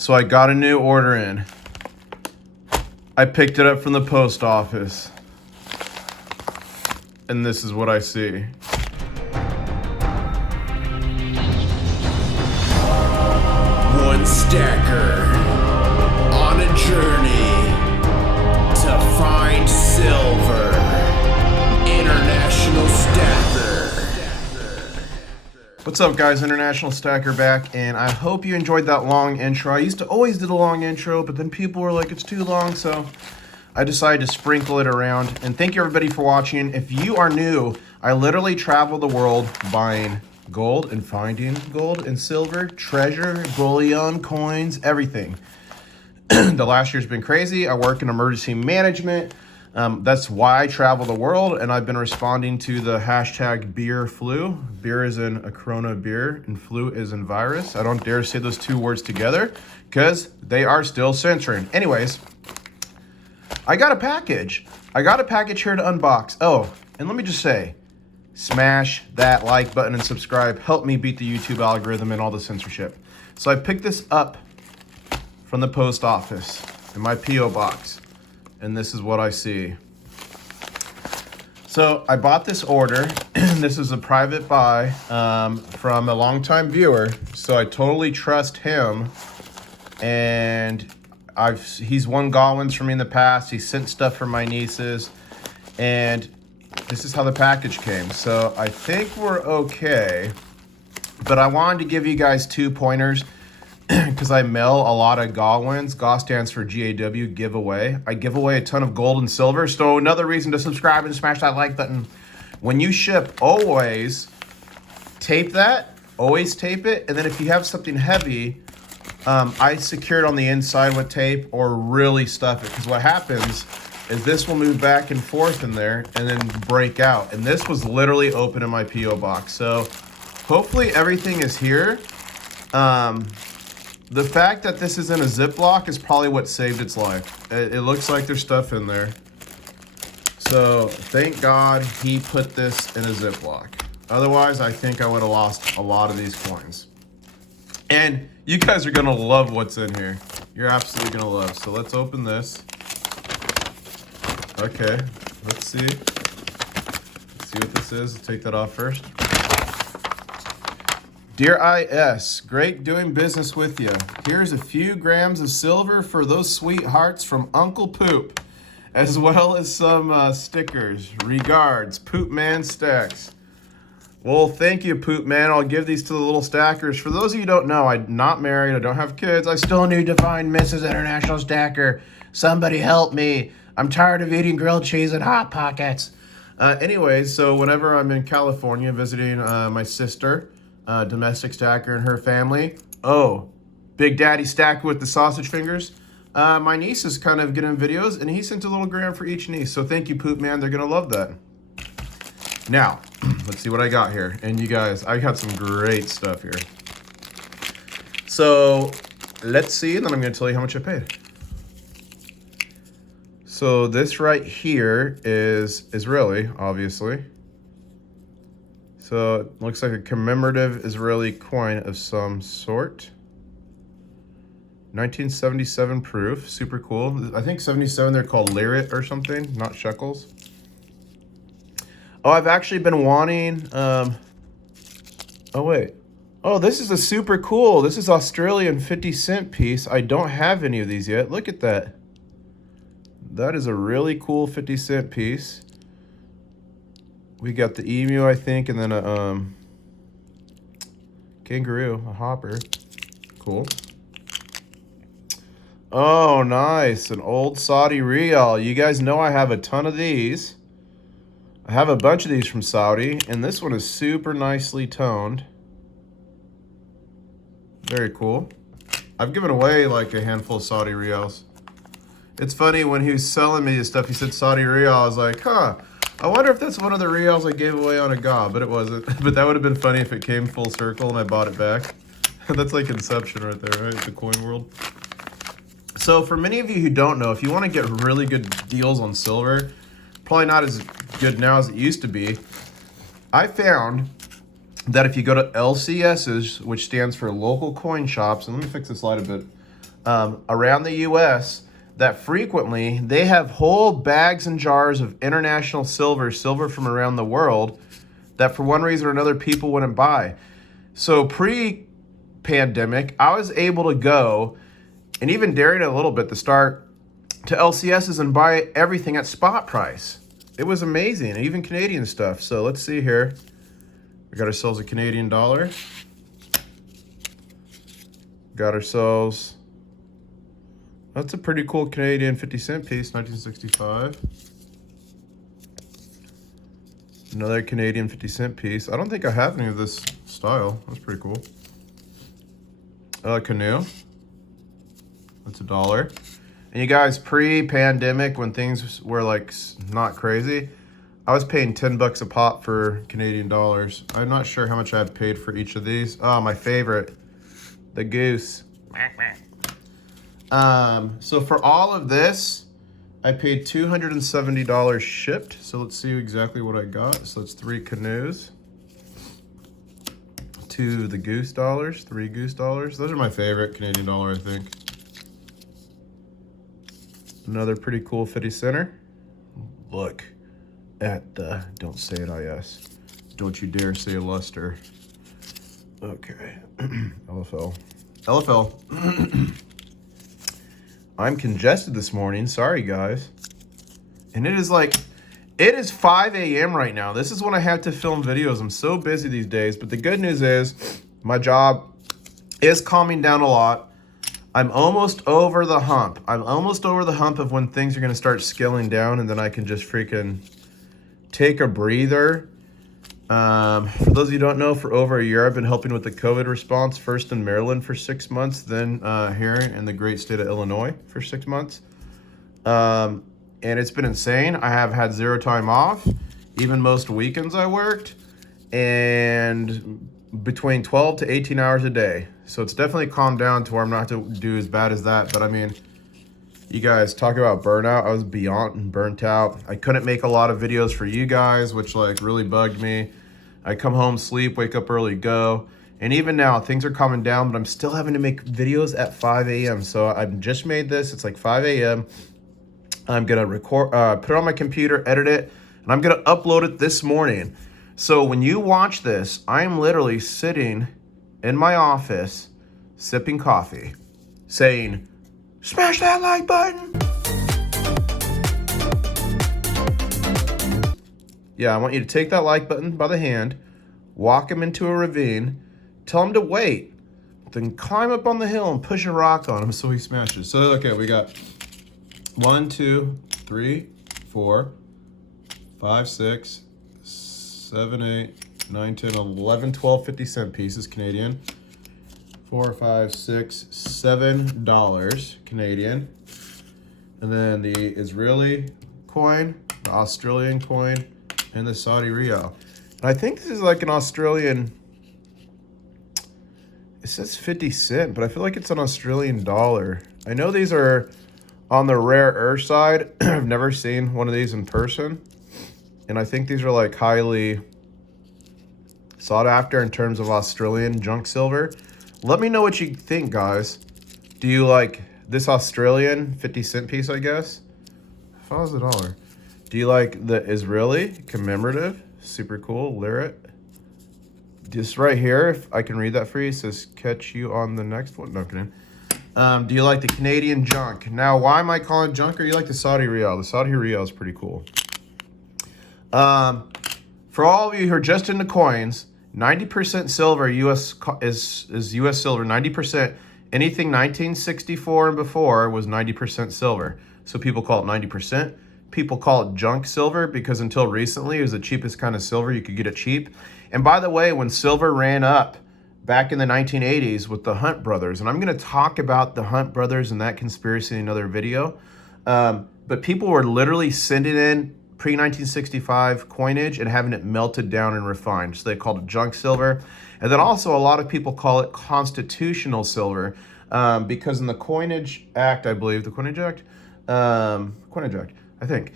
So I got a new order in. I picked it up from the post office. And this is what I see. One stacker on a journey to find silver. International Stacker. What's up, guys? International Stacker back, and I hope you enjoyed that long intro. I used to always do the long intro, but then people were like, it's too long, so I decided to sprinkle it around. And thank you, everybody, for watching. If you are new, I literally travel the world buying gold and finding gold and silver, treasure, bullion, coins, everything. The last year's been crazy. I work in emergency management. That's why I travel the world, and I've been responding to the hashtag beer flu. Beer is in a corona beer, and flu is in virus. I don't dare say those two words together because they are still censoring. Anyways, I got a package. I got a package here to unbox. Oh, and let me just say, smash that like button and subscribe. Help me beat the YouTube algorithm and all the censorship. So I picked this up from the post office in my P.O. box. And this is what I see. So I bought this order. This is a private buy from a longtime viewer. So I totally trust him. And he's won Godwins for me in the past. He sent stuff for my nieces. And this is how the package came. So I think we're okay. But I wanted to give you guys 2 pointers. Because I mail a lot of Godwins. GAW stands for GAW, giveaway. I give away a ton of gold and silver. So another reason to subscribe and smash that like button. When you ship, always tape that. Always tape it. And then if you have something heavy, I secure it on the inside with tape or really stuff it. Because what happens is this will move back and forth in there and then break out. And this was literally open in my P.O. box. So hopefully everything is here. The fact that this is in a Ziploc is probably what saved its life. It looks like there's stuff in there. So thank God he put this in a Ziploc. Otherwise, I think I would have lost a lot of these coins. And you guys are gonna love what's in here. You're absolutely gonna love. So let's open this. Okay, let's see. Let's see what this is. Let's take that off first. Dear IS, great doing business with you. Here's a few grams of silver for those sweethearts from Uncle Poop, as well as some stickers. Regards, Poop Man Stacks. Well, thank you, Poop Man. I'll give these to the little stackers. For those of you who don't know, I'm not married. I don't have kids. I still need to find Mrs. International Stacker. Somebody help me. I'm tired of eating grilled cheese and Hot Pockets. Anyways, so whenever I'm in California visiting my sister, domestic stacker and her family. Oh, Big Daddy Stacker with the sausage fingers. My niece is kind of getting videos, and he sent a little gram for each niece. So thank you, Poop Man. They're going to love that. Now, let's see what I got here. And you guys, I got some great stuff here. So let's see, and then I'm going to tell you how much I paid. So this right here is Israeli, obviously. So it looks like a commemorative Israeli coin of some sort. 1977 proof, super cool. I think 77, they're called lirat or something, not shekels. Oh, I've actually been wanting, oh wait. Oh, this is a super cool, this is Australian 50-cent piece. I don't have any of these yet. Look at that. That is a really cool 50-cent piece. We got the emu, I think, and then a kangaroo, a hopper. Cool. Oh, nice. An old Saudi rial. You guys know I have a ton of these. I have a bunch of these from Saudi, and this one is super nicely toned. Very cool. I've given away like a handful of Saudi rials. It's funny, when he was selling me this stuff, he said Saudi rial. I was like, huh. I wonder if that's one of the reals I gave away on a GAW, but it wasn't. But that would have been funny if it came full circle and I bought it back. That's like Inception right there, right? The coin world. So for many of you who don't know, if you want to get really good deals on silver, probably not as good now as it used to be, I found that if you go to LCS's, which stands for local coin shops, and let me fix this light a bit. around the U.S. that frequently they have whole bags and jars of international silver from around the world that for one reason or another people wouldn't buy. So pre-pandemic, I was able to go, and even daring a little bit, to start to LCSs and buy everything at spot price. It was amazing, and even Canadian stuff. So let's see here. We got ourselves a Canadian dollar. Got ourselves, that's a pretty cool Canadian 50-cent piece, 1965. Another Canadian 50-cent piece. I don't think I have any of this style. That's pretty cool. Canoe. That's $1. And you guys, pre-pandemic, when things were like not crazy, I was paying 10 bucks a pop for Canadian dollars. I'm not sure how much I had paid for each of these. Oh, my favorite, the goose. So for all of this, I paid $270 shipped. So let's see exactly what I got. So it's 3 canoes. 2 the goose dollars, 3 goose dollars. Those are my favorite Canadian dollar, I think. Another pretty cool 50-center. Look at the, don't say it IS. Don't you dare say luster. Okay. LFL. LFL. I'm congested this morning. Sorry, guys. And it is 5 a.m. right now. This is when I have to film videos. I'm so busy these days. But the good news is my job is calming down a lot. I'm almost over the hump. I'm almost over the hump of when things are going to start scaling down, and then I can just freaking take a breather. For those of you who don't know, for over a year, I've been helping with the COVID response, first in Maryland for 6 months, then here in the great state of Illinois for 6 months. And it's been insane. I have had 0 time off, even most weekends I worked, and between 12 to 18 hours a day. So it's definitely calmed down to where I'm not to do as bad as that. But I mean, you guys talk about burnout. I was beyond burnt out. I couldn't make a lot of videos for you guys, which like really bugged me. I come home, sleep, wake up early, go. And even now, things are calming down, but I'm still having to make videos at 5 a.m. So I've just made this. It's like 5 a.m. I'm going to record, put it on my computer, edit it, and I'm going to upload it this morning. So when you watch this, I am literally sitting in my office, sipping coffee, saying, smash that like button. Yeah, I want you to take that like button by the hand, walk him into a ravine, tell him to wait, then climb up on the hill and push a rock on him so he smashes. So, okay, we got 1, 2, 3, 4, 5, 6, 7, 8, 9, 10, 11, 12 50-cent pieces Canadian. 4, 5, 6, $7 Canadian. And then the Israeli coin, the Australian coin, and the Saudi Riyal. And I think this is like an Australian, it says 50 cent, but I feel like it's an Australian dollar. I know these are on the rarer side. I've never seen one of these in person. And I think these are like highly sought after in terms of Australian junk silver. Let me know what you think, guys. Do you like this Australian 50-cent piece, I guess? $5. Do you like the Israeli commemorative? Super cool. Lyrit. Just right here, if I can read that for you, it says, catch you on the next one. No, kidding. Do you like the Canadian junk? Now, why am I calling it junk? Or you like the Saudi Riyal? The Saudi Riyal is pretty cool. For all of you who are just into coins, 90% silver is US silver. 90%. Anything 1964 and before was 90% silver. So people call it 90%. People call it junk silver because until recently it was the cheapest kind of silver. You could get it cheap. And by the way, when silver ran up back in the 1980s with the Hunt brothers, and I'm going to talk about the Hunt brothers and that conspiracy in another video, but people were literally sending in pre-1965 coinage and having it melted down and refined. So they called it junk silver. And then also a lot of people call it constitutional silver because in the Coinage Act, I believe, the Coinage Act, I think,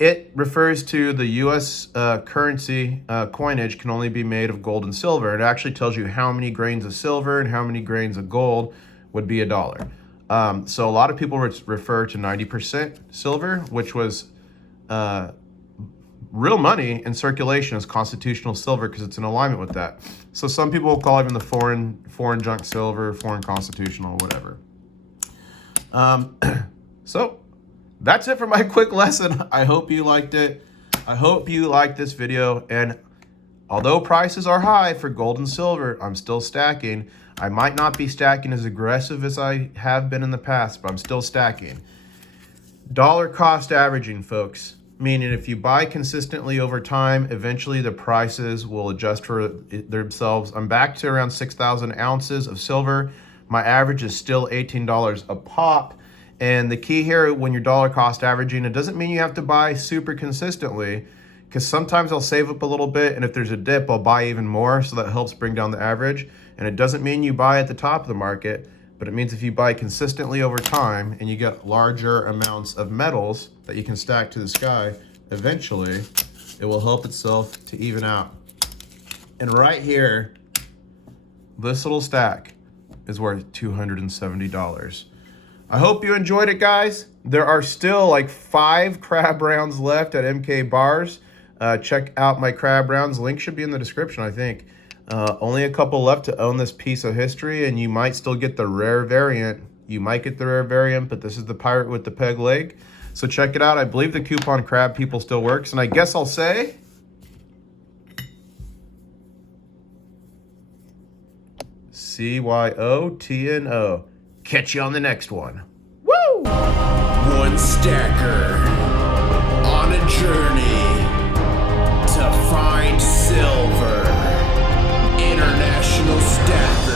it refers to the U.S. Currency coinage can only be made of gold and silver. It actually tells you how many grains of silver and how many grains of gold would be $1. So a lot of people refer to 90% silver, which was real money in circulation as constitutional silver because it's in alignment with that. So some people will call even the foreign junk silver, foreign constitutional, whatever. So that's it for my quick lesson. I hope you liked it. I hope you liked this video. And although prices are high for gold and silver, I'm still stacking. I might not be stacking as aggressive as I have been in the past, but I'm still stacking. Dollar cost averaging, folks. Meaning if you buy consistently over time, eventually the prices will adjust for themselves. I'm back to around 6,000 ounces of silver. My average is still $18 a pop. And the key here, when you're dollar cost averaging, it doesn't mean you have to buy super consistently, because sometimes I'll save up a little bit, and if there's a dip, I'll buy even more, so that helps bring down the average. And it doesn't mean you buy at the top of the market, but it means if you buy consistently over time and you get larger amounts of metals that you can stack to the sky, eventually it will help itself to even out. And right here, this little stack is worth $270. I hope you enjoyed it, guys. There are still like 5 crab rounds left at MK Bars. Check out my crab rounds. Link should be in the description, I think. Only a couple left to own this piece of history, and you might still get the rare variant. You might get the rare variant, but this is the pirate with the peg leg. So check it out. I believe the coupon crab people still works, and I guess I'll say CYOTNO. Catch you on the next one. Woo! One stacker on a journey to find silver. International Stack